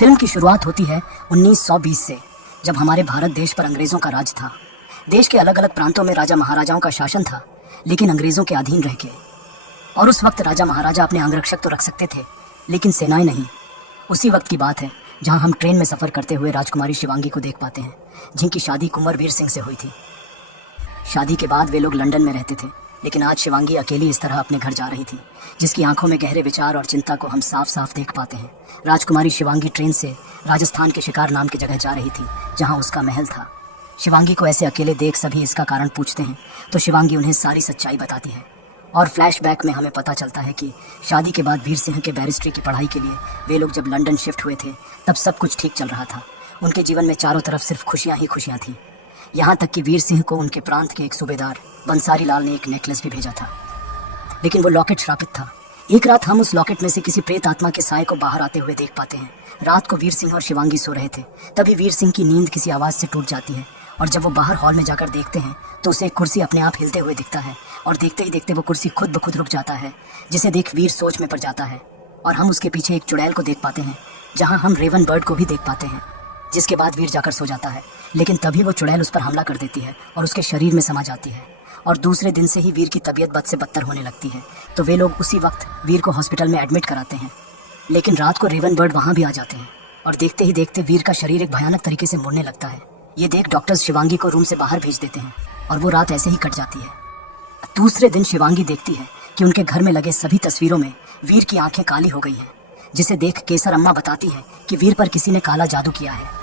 Film की शुरुआत होती है 1920 से, जब हमारे भारत देश पर अंग्रेजों का राज था। देश के अलग अलग प्रांतों में राजा महाराजाओं का शासन था, लेकिन अंग्रेजों के अधीन रह के। और उस वक्त राजा महाराजा अपने अंगरक्षक तो रख सकते थे, लेकिन सेनाएं नहीं। उसी वक्त की बात है जहां हम ट्रेन में सफर करते हुए राजकुमारी शिवांगी को देख पाते हैं, जिनकी शादी कुंवर वीर सिंह से हुई थी। शादी के बाद वे लोग लंदन में रहते थे, लेकिन आज शिवांगी अकेली इस तरह अपने घर जा रही थी, जिसकी आंखों में गहरे विचार और चिंता को हम साफ साफ देख पाते हैं। राजकुमारी शिवांगी ट्रेन से राजस्थान के शिकार नाम की जगह जा रही थी, जहां उसका महल था। शिवांगी को ऐसे अकेले देख सभी इसका कारण पूछते हैं, तो शिवांगी उन्हें सारी सच्चाई बताती है। और फ्लैशबैक में हमें पता चलता है कि शादी के बाद वीर सिंह के बैरिस्ट्री की पढ़ाई के लिए वे लोग जब लंदन शिफ्ट हुए थे, तब सब कुछ ठीक चल रहा था। उनके जीवन में चारों तरफ सिर्फ खुशियां ही खुशियां थी। यहाँ तक कि वीर सिंह को उनके प्रांत के एक सूबेदार बंसारी लाल ने एक नेकलेस भी भेजा था, लेकिन वो लॉकेट श्रापित था। एक रात हम उस लॉकेट में से किसी प्रेत आत्मा के साए को बाहर आते हुए देख पाते हैं। रात को वीर सिंह और शिवांगी सो रहे थे, तभी वीर सिंह की नींद किसी आवाज़ से टूट जाती है, और जब वो बाहर हॉल में जाकर देखते हैं तो उसे एक कुर्सी अपने आप हिलते हुए दिखता है, और देखते ही देखते वो कुर्सी खुद ब खुद रुक जाता है, जिसे देख वीर सोच में पड़ जाता है। और हम उसके पीछे एक चुड़ैल को देख पाते हैं, जहाँ हम रेवन बर्ड को भी देख पाते हैं। जिसके बाद वीर जाकर सो जाता है, लेकिन तभी वो चुड़ैल उस पर हमला कर देती है और उसके शरीर में समा जाती है। और दूसरे दिन से ही वीर की तबीयत बद से बदतर होने लगती है, तो वे लोग उसी वक्त वीर को हॉस्पिटल में एडमिट कराते हैं। लेकिन रात को रेवन बर्ड वहाँ भी आ जाते हैं, और देखते ही देखते वीर का शरीर एक भयानक तरीके से मुड़ने लगता है। ये देख डॉक्टर्स शिवांगी को रूम से बाहर भेज देते हैं, और वो रात ऐसे ही कट जाती है। दूसरे दिन शिवांगी देखती है कि उनके घर में लगे सभी तस्वीरों में वीर की आंखें काली हो गई हैं, जिसे देख केसर अम्मा बताती है कि वीर पर किसी ने काला जादू किया है।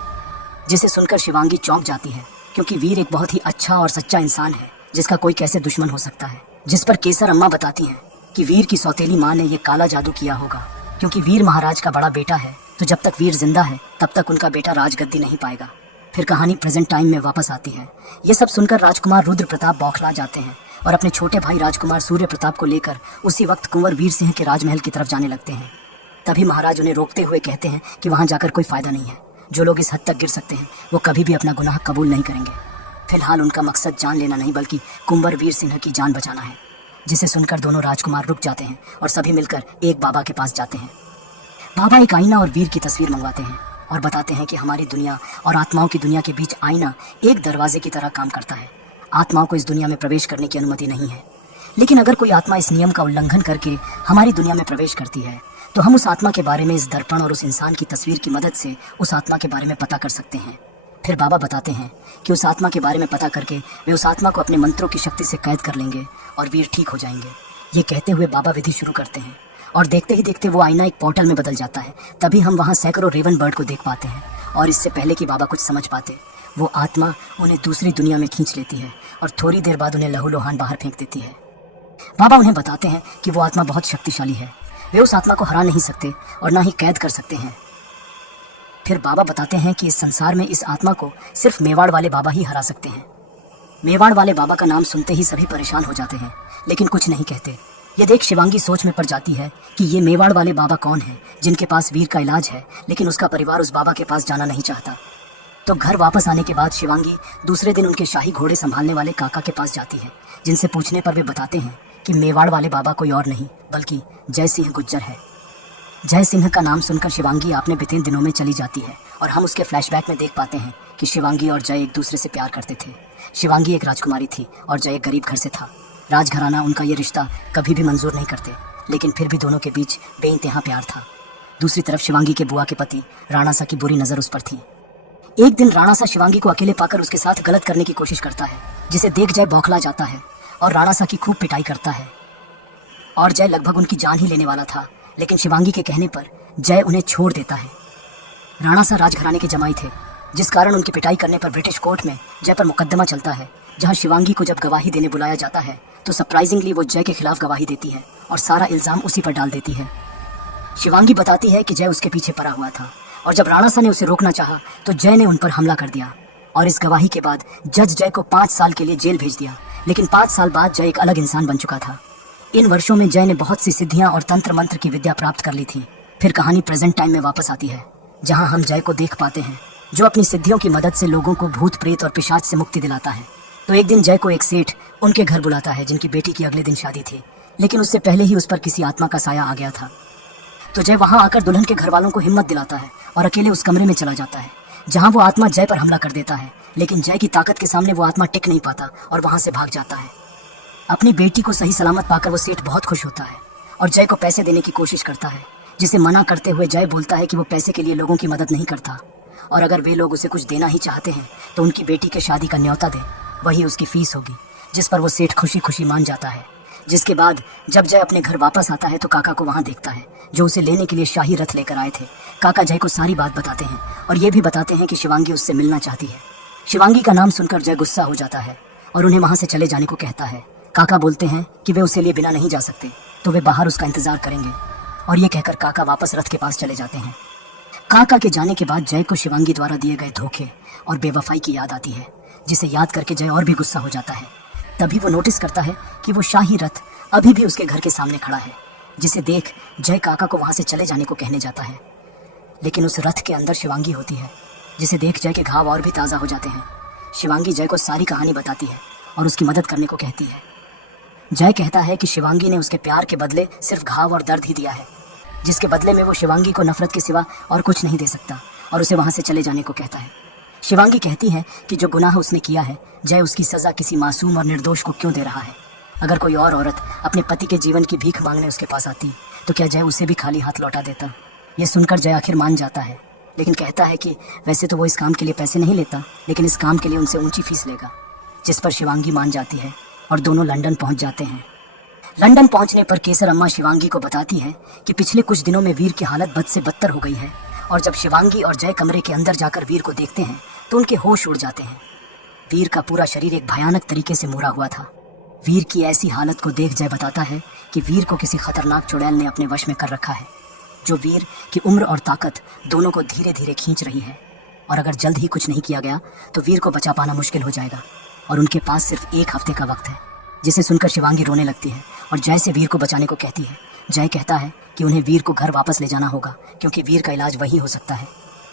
जिसे सुनकर शिवांगी चौंक जाती है, क्योंकि वीर एक बहुत ही अच्छा और सच्चा इंसान है, जिसका कोई कैसे दुश्मन हो सकता है। जिस पर केसर अम्मा बताती हैं कि वीर की सौतेली माँ ने ये काला जादू किया होगा, क्योंकि वीर महाराज का बड़ा बेटा है, तो जब तक वीर जिंदा है तब तक उनका बेटा राजगद्दी नहीं पाएगा। फिर कहानी प्रेजेंट टाइम में वापस आती है। ये सब सुनकर राजकुमार रुद्र प्रताप बौखला जाते हैं और अपने छोटे भाई राजकुमार सूर्य प्रताप को लेकर उसी वक्त कुंवर वीर सिंह के राजमहल की तरफ जाने लगते हैं। तभी महाराज उन्हें रोकते हुए कहते हैं कि वहाँ जाकर कोई फायदा नहीं है। जो लोग इस हद तक गिर सकते हैं वो कभी भी अपना गुनाह कबूल नहीं करेंगे। फिलहाल उनका मकसद जान लेना नहीं, बल्कि कुंवर वीर सिंह की जान बचाना है। जिसे सुनकर दोनों राजकुमार रुक जाते हैं और सभी मिलकर एक बाबा के पास जाते हैं। बाबा एक आईना और वीर की तस्वीर मंगवाते हैं और बताते हैं कि हमारी दुनिया और आत्माओं की दुनिया के बीच आईना एक दरवाजे की तरह काम करता है। आत्माओं को इस दुनिया में प्रवेश करने की अनुमति नहीं है, लेकिन अगर कोई आत्मा इस नियम का उल्लंघन करके हमारी दुनिया में प्रवेश करती है, तो हम उस आत्मा के बारे में इस दर्पण और उस इंसान की तस्वीर की मदद से उस आत्मा के बारे में पता कर सकते हैं। फिर बाबा बताते हैं कि उस आत्मा के बारे में पता करके वे उस आत्मा को अपने मंत्रों की शक्ति से कैद कर लेंगे और वीर ठीक हो जाएंगे। ये कहते हुए बाबा विधि शुरू करते हैं, और देखते ही देखते वो आईना एक पोर्टल में बदल जाता है। तभी हम वहाँ सैकड़ों रेवन बर्ड को देख पाते हैं, और इससे पहले कि बाबा कुछ समझ पाते, वो आत्मा उन्हें दूसरी दुनिया में खींच लेती है और थोड़ी देर बाद उन्हें लहूलुहान बाहर फेंक देती है। बाबा उन्हें बताते हैं कि वो आत्मा बहुत शक्तिशाली है, वे उस आत्मा को हरा नहीं सकते और ना ही कैद कर सकते हैं। फिर बाबा बताते हैं कि इस संसार में इस आत्मा को सिर्फ मेवाड़ वाले बाबा ही हरा सकते हैं। मेवाड़ वाले बाबा का नाम सुनते ही सभी परेशान हो जाते हैं, लेकिन कुछ नहीं कहते। ये देख शिवांगी सोच में पड़ जाती है कि ये मेवाड़ वाले बाबा कौन है, जिनके पास वीर का इलाज है, लेकिन उसका परिवार उस बाबा के पास जाना नहीं चाहता। तो घर वापस आने के बाद शिवांगी दूसरे दिन उनके शाही घोड़े संभालने वाले काका के पास जाती है, जिनसे पूछने पर वे बताते हैं कि मेवाड़ वाले बाबा कोई और नहीं बल्कि जय सिंह गुज्जर है। जय सिंह का नाम सुनकर शिवांगी अपने बीते दिनों में चली जाती है, और हम उसके फ्लैशबैक में देख पाते हैं कि शिवांगी और जय एक दूसरे से प्यार करते थे। शिवांगी एक राजकुमारी थी और जय एक गरीब घर से था। राजघराना उनका ये रिश्ता कभी भी मंजूर नहीं करते, लेकिन फिर भी दोनों के बीच बेइंतहा प्यार था। दूसरी तरफ शिवांगी के बुआ के पति राणा सा की बुरी नज़र उस पर थी। एक दिन राणा सा शिवांगी को अकेले पाकर उसके साथ गलत करने की कोशिश करता है, जिसे देख जय बौखला जाता है और राणा सा की खूब पिटाई करता है। और जय लगभग उनकी जान ही लेने वाला था, लेकिन शिवांगी के कहने पर जय उन्हें छोड़ देता है। राणा सा राजघराने के जमाई थे, जिस कारण उनकी पिटाई करने पर ब्रिटिश कोर्ट में जय पर मुकदमा चलता है, जहां शिवांगी को जब गवाही देने बुलाया जाता है तो सरप्राइजिंगली वो जय के खिलाफ गवाही देती है और सारा इल्ज़ाम उसी पर डाल देती है। शिवांगी बताती है कि जय उसके पीछे पड़ा हुआ था, और जब राणा सा ने उसे रोकना चाहा तो जय ने उन पर हमला कर दिया, और इस गवाही के बाद जज जय को 5 साल के लिए जेल भेज दिया। लेकिन 5 साल बाद जय एक अलग इंसान बन चुका था। इन वर्षों में जय ने बहुत सी सिद्धियां और तंत्र मंत्र की विद्या प्राप्त कर ली थी। फिर कहानी प्रेजेंट टाइम में वापस आती है, जहां हम जय को देख पाते हैं, जो अपनी सिद्धियों की मदद से लोगों को भूत प्रेत और पिशाच से मुक्ति दिलाता है। तो एक दिन जय को एक सेठ उनके घर बुलाता है, जिनकी बेटी की अगले दिन शादी थी, लेकिन उससे पहले ही उस पर किसी आत्मा का साया आ गया था। तो जय वहां आकर दुल्हन के घर वालों को हिम्मत दिलाता है और अकेले उस कमरे में चला जाता है जहां वो आत्मा जय पर हमला कर देता है। लेकिन जय की ताकत के सामने वो आत्मा टिक नहीं पाता और वहां से भाग जाता है। अपनी बेटी को सही सलामत पाकर वो सेठ बहुत खुश होता है और जय को पैसे देने की कोशिश करता है, जिसे मना करते हुए जय बोलता है कि वो पैसे के लिए लोगों की मदद नहीं करता और अगर वे लोग उसे कुछ देना ही चाहते हैं तो उनकी बेटी के शादी का न्योता दे, वही उसकी फीस होगी। जिस पर वो सेठ खुशी खुशी मान जाता है। जिसके बाद जब जय अपने घर वापस आता है तो काका को वहां देखता है, जो उसे लेने के लिए शाही रथ लेकर आए थे। काका जय को सारी बात बताते हैं और ये भी बताते हैं कि शिवांगी उससे मिलना चाहती है। शिवांगी का नाम सुनकर जय गुस्सा हो जाता है और उन्हें वहां से चले जाने को कहता है। काका बोलते हैं कि वे उसे लिए बिना नहीं जा सकते, तो वे बाहर उसका इंतजार करेंगे और ये कहकर काका वापस रथ के पास चले जाते हैं। काका के जाने के बाद जय को शिवांगी द्वारा दिए गए धोखे और बेवफाई की याद आती है, जिसे याद करके जय और भी गुस्सा हो जाता है। तभी वो नोटिस करता है कि वो शाही रथ अभी भी उसके घर के सामने खड़ा है, जिसे देख जय काका को वहां से चले जाने को कहने जाता है। लेकिन उस रथ के अंदर शिवांगी होती है, जिसे देख जय के घाव और भी ताज़ा हो जाते हैं। शिवांगी जय को सारी कहानी बताती है और उसकी मदद करने को कहती है। जय कहता है कि शिवांगी ने उसके प्यार के बदले सिर्फ घाव और दर्द ही दिया है, जिसके बदले में वो शिवांगी को नफरत के सिवा और कुछ नहीं दे सकता और उसे वहां से चले जाने को कहता है। शिवांगी कहती है कि जो गुनाह उसने किया है, जय उसकी सजा किसी मासूम और निर्दोष को क्यों दे रहा है। अगर कोई और औरत अपने पति के जीवन की भीख मांगने उसके पास आती तो क्या जय उसे भी खाली हाथ लौटा देता। ये सुनकर जय आखिर मान जाता है, लेकिन कहता है कि वैसे तो वो इस काम के लिए पैसे नहीं लेता, लेकिन इस काम के लिए उनसे ऊंची फीस लेगा। जिस पर शिवांगी मान जाती है और दोनों लंदन पहुंच जाते हैं। लंदन पहुंचने पर केसर अम्मा शिवांगी को बताती है कि पिछले कुछ दिनों में वीर की हालत बद से बदतर हो गई है और जब शिवांगी और जय कमरे के अंदर जाकर वीर को देखते हैं तो उनके होश उड़ जाते हैं। वीर का पूरा शरीर एक भयानक तरीके से मुड़ा हुआ था। वीर की ऐसी हालत को देख जय बताता है कि वीर को किसी खतरनाक चुड़ैल ने अपने वश में कर रखा है, जो वीर की उम्र और ताकत दोनों को धीरे धीरे खींच रही है और अगर जल्द ही कुछ नहीं किया गया तो वीर को बचा पाना मुश्किल हो जाएगा और उनके पास सिर्फ 1 हफ्ते का वक्त है। जिसे सुनकर शिवांगी रोने लगती है और जय से वीर को बचाने को कहती है। जय कहता है कि उन्हें वीर को घर वापस ले जाना होगा क्योंकि वीर का इलाज वही हो सकता है।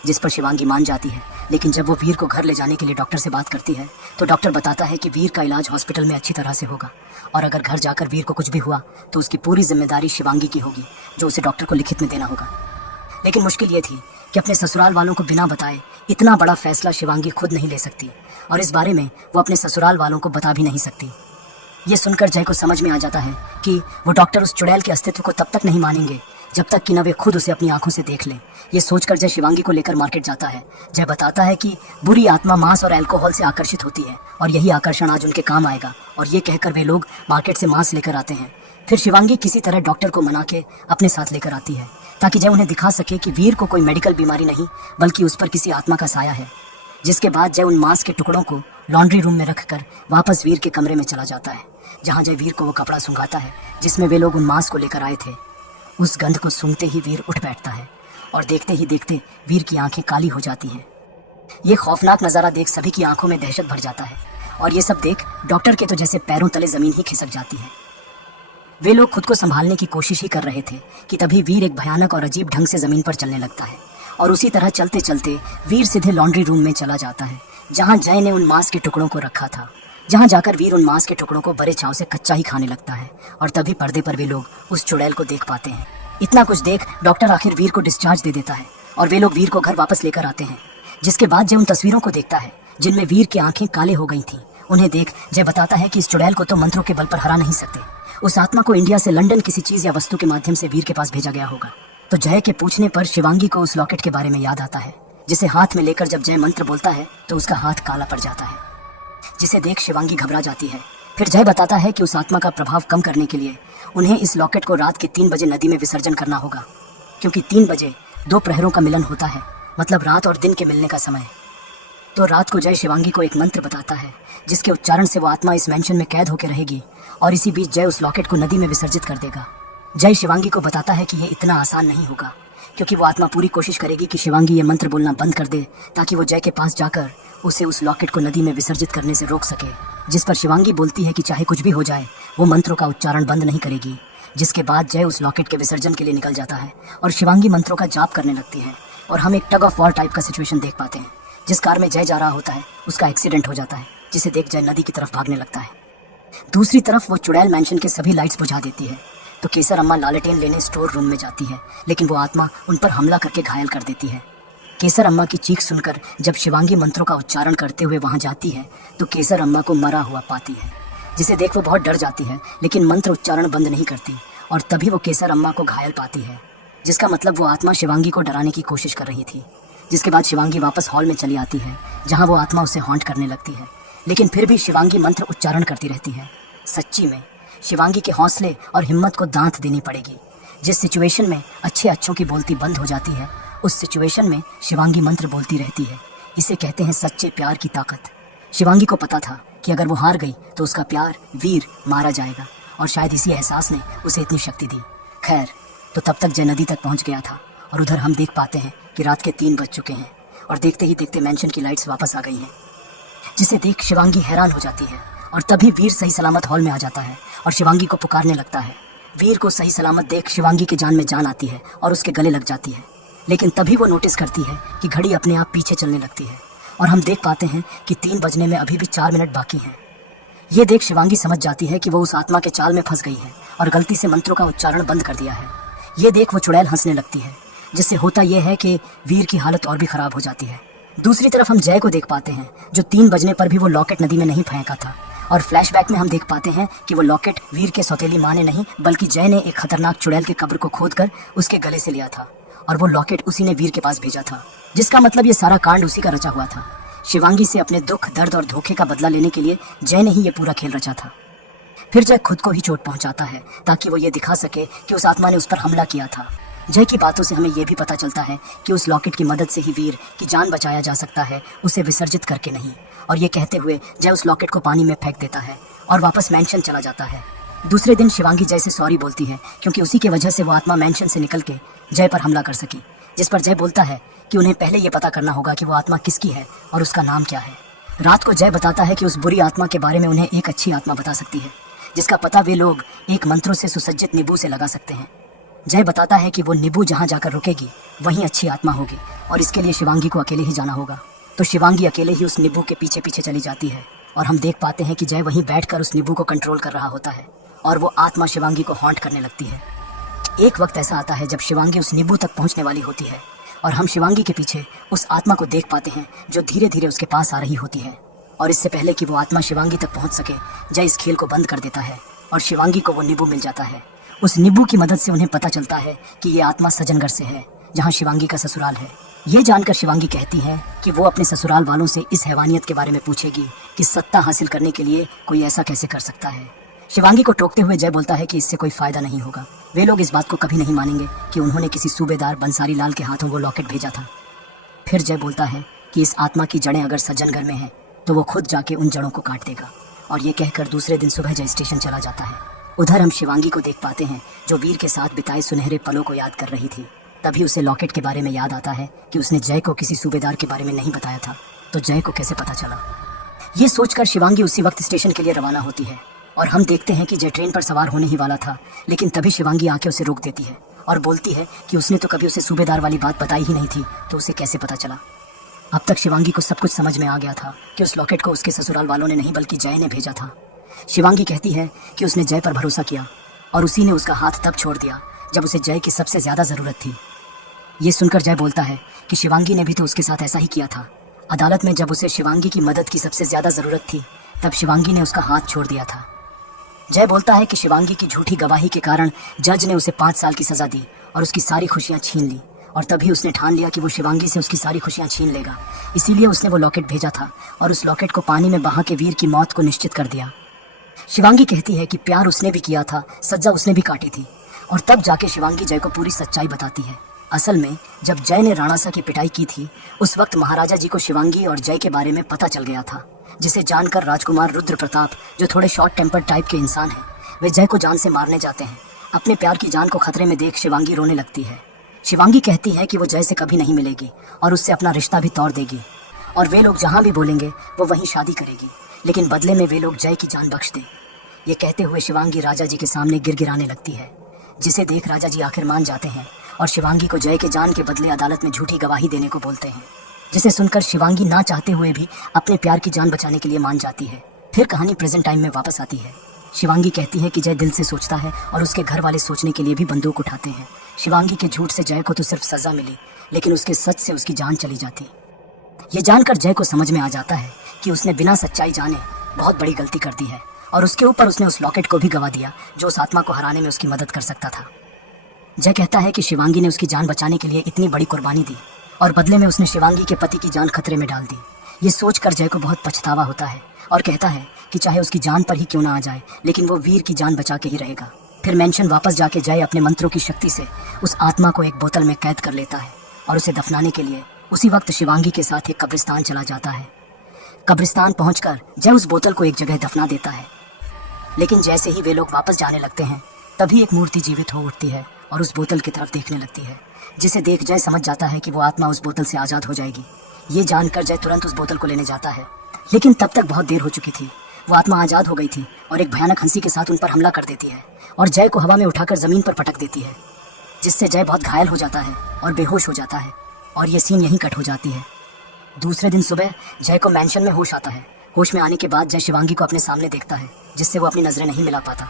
जिस पर शिवांगी मान जाती है, लेकिन जब वो वीर को घर ले जाने के लिए डॉक्टर से बात करती है तो डॉक्टर बताता है कि वीर का इलाज हॉस्पिटल में अच्छी तरह से होगा और अगर घर जाकर वीर को कुछ भी हुआ तो उसकी पूरी जिम्मेदारी शिवांगी की होगी, जो उसे डॉक्टर को लिखित में देना होगा। लेकिन मुश्किल ये थी कि अपने ससुराल वालों को बिना बताए इतना बड़ा फैसला शिवांगी खुद नहीं ले सकती और इस बारे में वो अपने ससुराल वालों को बता भी नहीं सकती। ये सुनकर जय को समझ में आ जाता है कि वो डॉक्टर उस चुड़ैल के अस्तित्व को तब तक नहीं मानेंगे जब तक कि न वे खुद उसे अपनी आंखों से देख लें। ये सोचकर जय शिवांगी को लेकर मार्केट जाता है। जय बताता है कि बुरी आत्मा मांस और अल्कोहल से आकर्षित होती है और यही आकर्षण आज उनके काम आएगा, और ये कहकर वे लोग मार्केट से मांस लेकर आते हैं। फिर शिवांगी किसी तरह डॉक्टर को मना के अपने साथ लेकर आती है ताकि जय उन्हें दिखा सके कि वीर को कोई मेडिकल बीमारी नहीं बल्कि उस पर किसी आत्मा का साया है। जिसके बाद जय उन मांस के टुकड़ों को लॉन्ड्री रूम में रखकर वापस वीर के कमरे में चला जाता है, जहां जय वीर को वो कपड़ा सूंघाता है जिसमें वे लोग उन मांस को लेकर आए थे। उस गंध को सूंघते ही वीर उठ बैठता है और देखते ही देखते वीर की आंखें काली हो जाती हैं। ये खौफनाक नज़ारा देख सभी की आंखों में दहशत भर जाता है और ये सब देख डॉक्टर के तो जैसे पैरों तले जमीन ही खिसक जाती है। वे लोग खुद को संभालने की कोशिश ही कर रहे थे कि तभी वीर एक भयानक और अजीब ढंग से जमीन पर चलने लगता है और उसी तरह चलते चलते वीर सीधे लॉन्ड्री रूम में चला जाता है जहां जय ने उन मांस के टुकड़ों को रखा था। जहां जाकर वीर उन मांस के टुकड़ों को बड़े चाव से कच्चा ही खाने लगता है और तभी पर्दे पर वे लोग उस चुड़ैल को देख पाते हैं। इतना कुछ देख डॉक्टर आखिर वीर को डिस्चार्ज दे देता है और वे लोग वीर को घर वापस लेकर आते हैं। जिसके बाद जय उन तस्वीरों को देखता है जिनमें वीर की आंखें काले हो गई थीं। उन्हें देख जय बताता है कि इस चुड़ैल को तो मंत्रों के बल पर हरा नहीं सकते। उस आत्मा को इंडिया से लंदन किसी चीज या वस्तु के माध्यम से वीर के पास भेजा गया होगा। तो जय के पूछने पर शिवांगी को उस लॉकेट के बारे में याद आता है, जिसे हाथ में लेकर जब जय मंत्र बोलता है तो उसका हाथ काला पड़ जाता है, जिसे देख शिवांगी घबरा जाती है। फिर जय बताता है कि उस आत्मा का प्रभाव कम करने के लिए उन्हें इस लॉकेट को रात के 3 बजे नदी में विसर्जन करना होगा, क्योंकि 3 बजे 2 प्रहरों का मिलन होता है, मतलब रात और दिन के मिलने का समय। तो रात को जय शिवांगी को एक मंत्र बताता है जिसके उच्चारण से वो आत्मा इस मेंशन में कैद होकर रहेगी और इसी बीच जय उस लॉकेट को नदी में विसर्जित कर देगा। जय शिवांगी को बताता है कि ये इतना आसान नहीं होगा, क्योंकि वो आत्मा पूरी कोशिश करेगी कि शिवांगी ये मंत्र बोलना बंद कर दे ताकि वो जय के पास जाकर उसे उस लॉकेट को नदी में विसर्जित करने से रोक सके। जिस पर शिवांगी बोलती है कि चाहे कुछ भी हो जाए वो मंत्रों का उच्चारण बंद नहीं करेगी। जिसके बाद जय उस लॉकेट के विसर्जन के लिए निकल जाता है और शिवांगी मंत्रों का जाप करने लगती है और हम एक टग ऑफ वॉर टाइप का सिचुएशन देख पाते हैं। जिस कार में जय जा रहा होता है उसका एक्सीडेंट हो जाता है, जिसे देख जय नदी की तरफ भागने लगता है। दूसरी तरफ वो चुड़ैल मैंशन के सभी लाइट्स बुझा देती है तो केसर अम्मा लालटेन लेने स्टोर रूम में जाती है, लेकिन वो आत्मा उन पर हमला करके घायल कर देती है। केसर अम्मा की चीख सुनकर जब शिवांगी मंत्रों का उच्चारण करते हुए वहां जाती है तो केसर अम्मा को मरा हुआ पाती है, जिसे देख वो बहुत डर जाती है, लेकिन मंत्र उच्चारण बंद नहीं करती और तभी वो केसर अम्मा को घायल पाती है, जिसका मतलब वो आत्मा शिवांगी को डराने की कोशिश कर रही थी। जिसके बाद शिवांगी वापस हॉल में चली आती है, जहाँ वो आत्मा उसे हॉन्ट करने लगती है, लेकिन फिर भी शिवांगी मंत्र उच्चारण करती रहती है। सच्ची में शिवांगी के हौसले और हिम्मत को दांत देनी पड़ेगी। जिस सिचुएशन में अच्छों की बोलती बंद हो जाती है, उस सिचुएशन में शिवांगी मंत्र बोलती रहती है। इसे कहते हैं सच्चे प्यार की ताकत। शिवांगी को पता था कि अगर वो हार गई तो उसका प्यार वीर मारा जाएगा, और शायद इसी एहसास ने उसे इतनी शक्ति दी। खैर, तो तब तक जय नदी तक पहुंच गया था और उधर हम देख पाते हैं कि रात के 3 बज चुके हैं और देखते ही देखते मैंशन की लाइट्स वापस आ गई हैं, जिसे देख शिवांगी हैरान हो जाती है। और तभी वीर सही सलामत हॉल में आ जाता है और शिवांगी को पुकारने लगता है। वीर को सही सलामत देख शिवांगी की जान में जान आती है और उसके गले लग जाती है, लेकिन तभी वो नोटिस करती है कि घड़ी अपने आप पीछे चलने लगती है और हम देख पाते हैं कि 3 बजने में अभी भी 4 मिनट बाकी हैं। ये देख शिवांगी समझ जाती है कि वो उस आत्मा के चाल में फंस गई है और गलती से मंत्रों का उच्चारण बंद कर दिया है। ये देख वो चुड़ैल हंसने लगती है, जिससे होता यह है कि वीर की हालत और भी खराब हो जाती है। दूसरी तरफ हम जय को देख पाते हैं, जो 3 बजने पर भी वो लॉकेट नदी में नहीं फेंका था, और फ्लैशबैक में हम देख पाते हैं कि वो लॉकेट वीर के सौतेली माँ ने नहीं बल्कि जय ने एक खतरनाक चुड़ैल के कब्र को खोदकर उसके गले से लिया था, और वो लॉकेट उसी ने वीर के पास भेजा था, जिसका मतलब ये सारा कांड उसी का रचा हुआ था। शिवांगी से अपने दुख, दर्द और धोखे का बदला लेने के लिए जय ने ही ये पूरा खेल रचा था। फिर जय खुद को ही चोट पहुंचाता है ताकि वो ये दिखा सके कि उस आत्मा ने उस पर हमला किया था। जय की बातों से हमें यह भी पता चलता है कि उस लॉकेट की मदद से ही वीर की जान बचाया जा सकता है, उसे विसर्जित करके नहीं। और ये कहते हुए जय उस लॉकेट को पानी में फेंक देता है और वापस मैंशन चला जाता है। दूसरे दिन शिवांगी जय से सॉरी बोलती है, क्योंकि उसी की वजह से वो आत्मा मैंशन से निकल के जय पर हमला कर सकी, जिस पर जय बोलता है कि उन्हें पहले ये पता करना होगा कि वो आत्मा किसकी है और उसका नाम क्या है। रात को जय बताता है कि उस बुरी आत्मा के बारे में उन्हें एक अच्छी आत्मा बता सकती है, जिसका पता वे लोग एक मंत्रों से सुसज्जित नींबू से लगा सकते हैं। जय बताता है कि वो नींबू जहाँ जाकर रुकेगी वहीं अच्छी आत्मा होगी, और इसके लिए शिवांगी को अकेले ही जाना होगा। तो शिवांगी अकेले ही उस नींबू के पीछे पीछे चली जाती है, और हम देख पाते हैं कि जय वहीं बैठकर उस नींबू को कंट्रोल कर रहा होता है, और वो आत्मा शिवांगी को हॉन्ट करने लगती है। एक वक्त ऐसा आता है जब शिवांगी उस नींबू तक पहुंचने वाली होती है, और हम शिवांगी के पीछे उस आत्मा को देख पाते हैं जो धीरे धीरे उसके पास आ रही होती है। और इससे पहले कि वो आत्मा शिवांगी तक पहुंच सके, जय इस खेल को बंद कर देता है और शिवांगी को वो नींबू मिल जाता है। उस नींबू की मदद से उन्हें पता चलता है कि ये आत्मा सज्जनगढ़ से है, जहाँ शिवांगी का ससुराल है। ये जानकर शिवांगी कहती है कि वो अपने ससुराल वालों से इस हैवानियत के बारे में पूछेगी कि सत्ता हासिल करने के लिए कोई ऐसा कैसे कर सकता है। शिवांगी को टोकते हुए जय बोलता है कि इससे कोई फायदा नहीं होगा। वे लोग इस बात को कभी नहीं मानेंगे कि उन्होंने किसी सूबेदार बंसारी लाल के हाथों वो लॉकेट भेजा था। फिर जय बोलता है कि इस आत्मा की जड़ें अगर सज्जनगढ़ में हैं तो वो खुद जाके उन जड़ों को काट देगा, और ये कहकर दूसरे दिन सुबह जय स्टेशन चला जाता है। उधर हम शिवांगी को देख पाते हैं जो वीर के साथ बिताए सुनहरे पलों को याद कर रही थी। तभी उसे लॉकेट के बारे में याद आता है कि उसने जय को किसी सूबेदार के बारे में नहीं बताया था, तो जय को कैसे पता चला। ये सोचकर शिवांगी उसी वक्त स्टेशन के लिए रवाना होती है, और हम देखते हैं कि जय ट्रेन पर सवार होने ही वाला था, लेकिन तभी शिवांगी आके उसे रोक देती है और बोलती है कि उसने तो कभी उसे सूबेदार वाली बात बताई ही नहीं थी, तो उसे कैसे पता चला। अब तक शिवांगी को सब कुछ समझ में आ गया था कि उस लॉकेट को उसके ससुराल वालों ने नहीं बल्कि जय ने भेजा था। शिवांगी कहती है कि उसने जय पर भरोसा किया और उसी ने उसका हाथ तब छोड़ दिया जब उसे जय की सबसे ज्यादा जरूरत थी। ये सुनकर जय बोलता है कि शिवांगी ने भी तो उसके साथ ऐसा ही किया था। अदालत में जब उसे शिवांगी की मदद की सबसे ज्यादा जरूरत थी तब शिवांगी ने उसका हाथ छोड़ दिया था। जय बोलता है कि शिवांगी की झूठी गवाही के कारण जज ने उसे 5 साल की सजा दी और उसकी सारी खुशियां छीन ली, और तभी उसने ठान लिया कि वो शिवांगी से उसकी सारी खुशियां छीन लेगा। इसीलिए उसने वो लॉकेट भेजा था और उस लॉकेट को पानी में बहा के वीर की मौत को निश्चित कर दिया। शिवांगी कहती है कि प्यार उसने भी किया था, सज्जा उसने भी काटी थी, और तब जाके शिवांगी जय को पूरी सच्चाई बताती है। असल में जब जय ने राणासा की पिटाई की थी उस वक्त महाराजा जी को शिवांगी और जय के बारे में पता चल गया था, जिसे जानकर राजकुमार रुद्र प्रताप, जो थोड़े शॉर्ट टेम्पर टाइप के इंसान हैं, वे जय को जान से मारने जाते हैं। अपने प्यार की जान को खतरे में देख शिवांगी रोने लगती है। शिवांगी कहती है कि वो जय से कभी नहीं मिलेगी और उससे अपना रिश्ता भी तोड़ देगी, और वे लोग जहाँ भी बोलेंगे वो वहीं शादी करेगी, लेकिन बदले में वे लोग जय की जान बख्श दें। ये कहते हुए शिवांगी राजा जी के सामने गिड़गिड़ाने लगती है, जिसे देख राजा जी आखिर मान जाते हैं और शिवांगी को जय के जान के बदले अदालत में झूठी गवाही देने को बोलते हैं, जिसे सुनकर शिवांगी ना चाहते हुए भी अपने प्यार की जान बचाने के लिए मान जाती है। फिर कहानी प्रेजेंट टाइम में वापस आती है। शिवांगी कहती है कि जय दिल से सोचता है और उसके घर वाले सोचने के लिए भी बंदूक उठाते हैं, शिवांगी के झूठ से जय को तो सिर्फ सजा मिली, लेकिन उसके सच से उसकी जान चली जाती। ये जानकर जय को समझ में आ जाता है कि उसने बिना सच्चाई जाने बहुत बड़ी गलती कर दी है, और उसके ऊपर उसने उस लॉकेट को भी गवा दिया जो उस आत्मा को हराने में उसकी मदद कर सकता था। जय कहता है कि शिवांगी ने उसकी जान बचाने के लिए इतनी बड़ी कुर्बानी दी और बदले में उसने शिवांगी के पति की जान खतरे में डाल दी। ये सोचकर जय को बहुत पछतावा होता है और कहता है कि चाहे उसकी जान पर ही क्यों ना आ जाए, लेकिन वो वीर की जान बचा के ही रहेगा। फिर मेंशन वापस जाके जय अपने मंत्रों की शक्ति से उस आत्मा को एक बोतल में कैद कर लेता है और उसे दफनाने के लिए उसी वक्त शिवांगी के साथ एक कब्रिस्तान चला जाता है। कब्रिस्तान पहुंचकर जय उस बोतल को एक जगह दफना देता है, लेकिन जैसे ही वे लोग वापस जाने लगते हैं तभी एक मूर्ति जीवित हो उठती है और उस बोतल की तरफ देखने लगती है, जिसे देख जय समझ जाता है कि वो आत्मा उस बोतल से आज़ाद हो जाएगी। ये जानकर जय तुरंत उस बोतल को लेने जाता है, लेकिन तब तक बहुत देर हो चुकी थी। वो आत्मा आज़ाद हो गई थी और एक भयानक हंसी के साथ उन पर हमला कर देती है और जय को हवा में उठाकर ज़मीन पर पटक देती है, जिससे जय बहुत घायल हो जाता है और बेहोश हो जाता है, और ये सीन यहीं कट हो जाती है। दूसरे दिन सुबह जय को मैंशन में होश आता है। होश में आने के बाद जय शिवांगी को अपने सामने देखता है, जिससे वो अपनी नज़रें नहीं मिला पाता।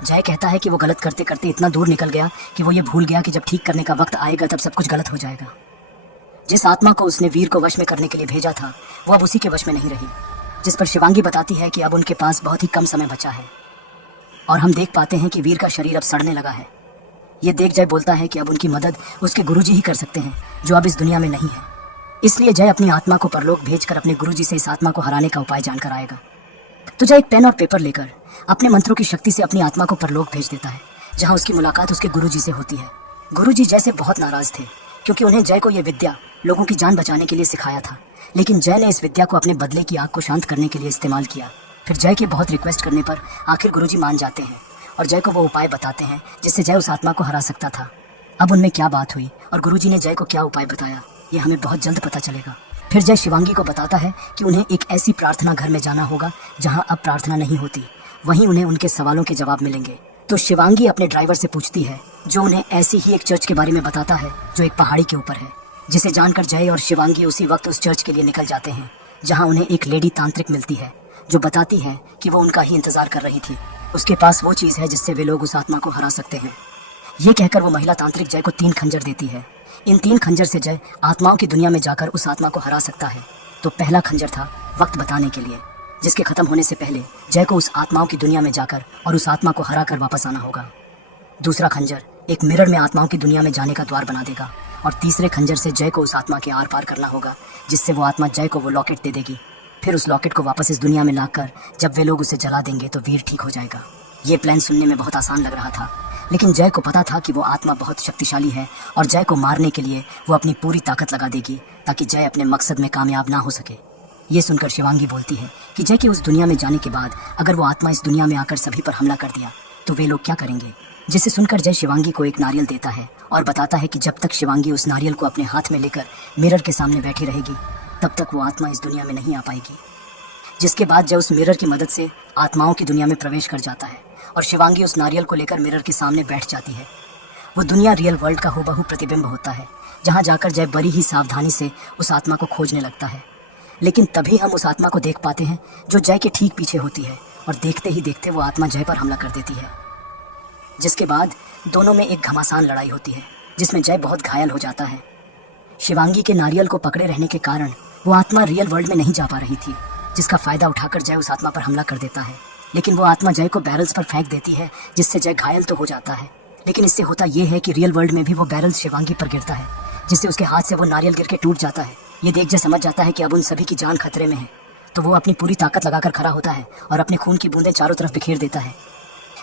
जय कहता है कि वो गलत करते करते इतना दूर निकल गया कि वो ये भूल गया कि जब ठीक करने का वक्त आएगा तब सब कुछ गलत हो जाएगा। जिस आत्मा को उसने वीर को वश में करने के लिए भेजा था वो अब उसी के वश में नहीं रही, जिस पर शिवांगी बताती है कि अब उनके पास बहुत ही कम समय बचा है, और हम देख पाते हैं कि वीर का शरीर अब सड़ने लगा है। ये देख जय बोलता है कि अब उनकी मदद उसके गुरुजी ही कर सकते हैं जो अब इस दुनिया में नहीं है। इसलिए जय अपनी आत्मा को परलोक भेजकर अपने गुरुजी से इस आत्मा को हराने का उपाय जानकर आएगा। तो जय एक पेन और पेपर लेकर अपने मंत्रों की शक्ति से अपनी आत्मा को परलोक भेज देता है, जहां उसकी मुलाकात उसके गुरुजी से होती है। गुरुजी जय से बहुत नाराज थे क्योंकि उन्हें जय को यह विद्या लोगों की जान बचाने के लिए सिखाया था, लेकिन जय ने इस विद्या को अपने बदले की आग को शांत करने के लिए इस्तेमाल किया। फिर जय के बहुत रिक्वेस्ट करने पर आखिर गुरुजी मान जाते हैं और जय को वो उपाय बताते हैं जिससे जय उस आत्मा को हरा सकता था। अब उनमें क्या बात हुई और गुरुजी ने जय को क्या उपाय बताया, ये हमें बहुत जल्द पता चलेगा। फिर जय शिवांगी को बताता है कि उन्हें एक ऐसी प्रार्थना घर में जाना होगा जहां अब प्रार्थना नहीं होती, वहीं उन्हें उनके सवालों के जवाब मिलेंगे। तो शिवांगी अपने ड्राइवर से पूछती है, जो उन्हें ऐसी ही एक चर्च के बारे में बताता है जो एक पहाड़ी के ऊपर है, जिसे जानकर जय और शिवांगी उसी वक्त उस चर्च के लिए निकल जाते हैं, जहां उन्हें एक लेडी तांत्रिक मिलती है जो बताती है कि वो उनका ही इंतजार कर रही थी। उसके पास वो चीज़ है जिससे वे लोग उस आत्मा को हरा सकते हैं। ये कहकर वो महिला तांत्रिक जय को 3 खंजर देती है। इन 3 खंजर से जय आत्माओं की दुनिया में जाकर उस आत्मा को हरा सकता है। तो पहला खंजर था वक्त बताने के लिए, जिसके खत्म होने से पहले जय को उस आत्माओं की दुनिया में जाकर और उस आत्मा को हरा कर वापस आना होगा। दूसरा खंजर एक मिरर में आत्माओं की दुनिया में जाने का द्वार बना देगा, और तीसरे खंजर से जय को उस आत्मा के आर पार करना होगा, जिससे वो आत्मा जय को वो लॉकेट दे देगी। फिर उस लॉकेट को वापस इस दुनिया में लाकर जब वे लोग उसे जला देंगे तो वीर ठीक हो जाएगा। ये प्लान सुनने में बहुत आसान लग रहा था, लेकिन जय को पता था कि वो आत्मा बहुत शक्तिशाली है और जय को मारने के लिए वो अपनी पूरी ताकत लगा देगी ताकि जय अपने मकसद में कामयाब ना हो सके। ये सुनकर शिवांगी बोलती है कि जय के उस दुनिया में जाने के बाद अगर वो आत्मा इस दुनिया में आकर सभी पर हमला कर दिया तो वे लोग क्या करेंगे। जिसे सुनकर जय शिवांगी को एक नारियल देता है और बताता है कि जब तक शिवांगी उस नारियल को अपने हाथ में लेकर मिरर के सामने बैठी रहेगी तब तक वो आत्मा इस दुनिया में नहीं आ पाएगी। जिसके बाद जय उस मिरर की मदद से आत्माओं की दुनिया में प्रवेश कर जाता है और शिवांगी उस नारियल को लेकर मिरर के सामने बैठ जाती है। वो दुनिया रियल वर्ल्ड का हूबहू प्रतिबिंब होता है, जहाँ जाकर जय बड़ी ही सावधानी से उस आत्मा को खोजने लगता है। लेकिन तभी हम उस आत्मा को देख पाते हैं जो जय के ठीक पीछे होती है, और देखते ही देखते वो आत्मा जय पर हमला कर देती है। जिसके बाद दोनों में एक घमासान लड़ाई होती है जिसमें जय बहुत घायल हो जाता है। शिवांगी के नारियल को पकड़े रहने के कारण वो आत्मा रियल वर्ल्ड में नहीं जा पा रही थी, जिसका फायदा उठाकर जय उस आत्मा पर हमला कर देता है। लेकिन वो आत्मा जय को बैरल्स पर फेंक देती है, जिससे जय घायल तो हो जाता है, लेकिन इससे होता यह है कि रियल वर्ल्ड में भी वो बैरल्स शिवांगी पर गिरता है, जिससे उसके हाथ से वो नारियल गिर के टूट जाता है। ये देख जय समझ जाता है कि अब उन सभी की जान खतरे में है, तो वो अपनी पूरी ताकत लगाकर खड़ा होता है और अपने खून की बूंदें चारों तरफ बिखेर देता है।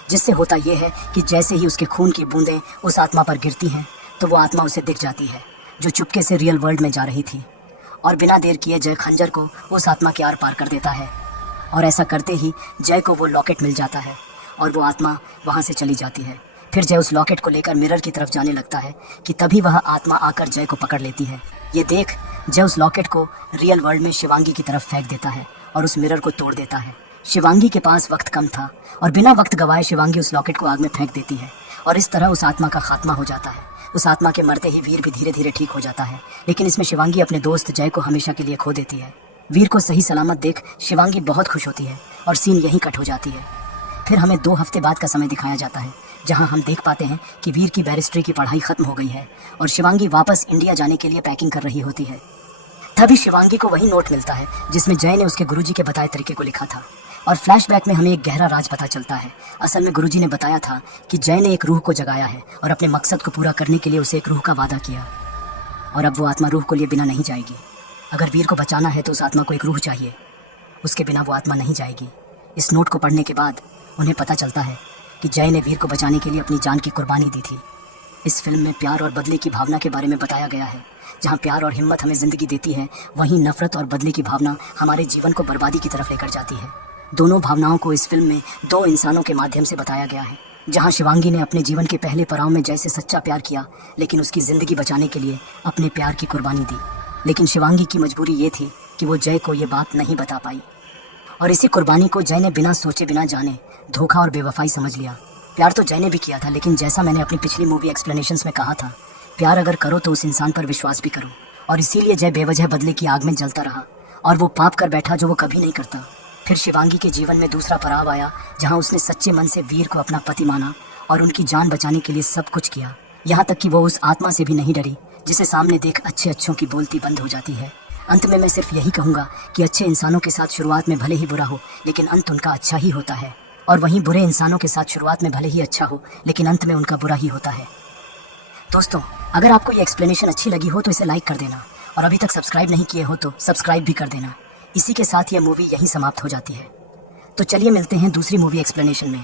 जिससे होता यह है कि जैसे ही उसके खून की बूंदें उस आत्मा पर गिरती हैं तो वो आत्मा उसे दिख जाती है जो चुपके से रियल वर्ल्ड में जा रही थी, और बिना देर किए जय खंजर को उस आत्मा के आर पार कर देता है, और ऐसा करते ही जय को वो लॉकेट मिल जाता है और वो आत्मा वहाँ से चली जाती है। फिर जय उस लॉकेट को लेकर मिरर की तरफ जाने लगता है कि तभी वह आत्मा आकर जय को पकड़ लेती है। ये देख जय उस लॉकेट को रियल वर्ल्ड में शिवांगी की तरफ फेंक देता है और उस मिरर को तोड़ देता है। शिवांगी के पास वक्त कम था और बिना वक्त गवाए शिवांगी उस लॉकेट को आग में फेंक देती है, और इस तरह उस आत्मा का खात्मा हो जाता है। उस आत्मा के मरते ही वीर भी धीरे धीरे ठीक हो जाता है, लेकिन इसमें शिवांगी अपने दोस्त जय को हमेशा के लिए खो देती है। वीर को सही सलामत देख शिवांगी बहुत खुश होती है और सीन यहीं कट हो जाती है। फिर हमें 2 हफ्ते बाद का समय दिखाया जाता है, जहां हम देख पाते हैं कि वीर की बैरिस्ट्री की पढ़ाई खत्म हो गई है और शिवांगी वापस इंडिया जाने के लिए पैकिंग कर रही होती है। तभी शिवांगी को वही नोट मिलता है जिसमें जय ने उसके गुरुजी के बताए तरीके को लिखा था और फ्लैशबैक में हमें एक गहरा राज पता चलता है। असल में गुरुजी ने बताया था कि जय ने एक रूह को जगाया है और अपने मकसद को पूरा करने के लिए उसे एक रूह का वादा किया और अब वो आत्मा रूह को लिए बिना नहीं जाएगी। अगर वीर को बचाना है तो उस आत्मा को एक रूह चाहिए, उसके बिना वो आत्मा नहीं जाएगी। इस नोट को पढ़ने के बाद उन्हें पता चलता है कि जय ने वीर को बचाने के लिए अपनी जान की कुर्बानी दी थी। इस फिल्म में प्यार और बदले की भावना के बारे में बताया गया है। जहाँ प्यार और हिम्मत हमें जिंदगी देती है, वहीं नफरत और बदले की भावना हमारे जीवन को बर्बादी की तरफ लेकर जाती है। दोनों भावनाओं को इस फिल्म में दो इंसानों के माध्यम से बताया गया है। जहाँ शिवांगी ने अपने जीवन के पहले पड़ाव में जय से सच्चा प्यार किया, लेकिन उसकी जिंदगी बचाने के लिए अपने प्यार की कुर्बानी दी। लेकिन शिवांगी की मजबूरी ये थी कि वो जय को ये बात नहीं बता पाई और इसी कुर्बानी को जय ने बिना सोचे बिना जाने धोखा और बेवफाई समझ लिया। प्यार तो जय ने भी किया था, लेकिन जैसा मैंने अपनी पिछली मूवी एक्सप्लेनेशंस में कहा था, प्यार अगर करो तो उस इंसान पर विश्वास भी करो। और इसीलिए जय बेवजह बदले की आग में जलता रहा और वो पाप कर बैठा जो वो कभी नहीं करता। फिर शिवांगी के जीवन में दूसरा पड़ाव आया, जहाँ उसने सच्चे मन से वीर को अपना पति माना और उनकी जान बचाने के लिए सब कुछ किया। यहाँ तक कि वो उस आत्मा से भी नहीं डरी जिसे सामने देख अच्छे अच्छों की बोलती बंद हो जाती है। अंत में मैं सिर्फ यही कहूँगा कि अच्छे इंसानों के साथ शुरुआत में भले ही बुरा हो, लेकिन अंत उनका अच्छा ही होता है। और वहीं बुरे इंसानों के साथ शुरुआत में भले ही अच्छा हो, लेकिन अंत में उनका बुरा ही होता है। दोस्तों, अगर आपको ये एक्सप्लेनेशन अच्छी लगी हो तो इसे लाइक कर देना और अभी तक सब्सक्राइब नहीं किए हो तो सब्सक्राइब भी कर देना। इसी के साथ ये मूवी यहीं समाप्त हो जाती है। तो चलिए मिलते हैं दूसरी मूवी एक्सप्लेनेशन में।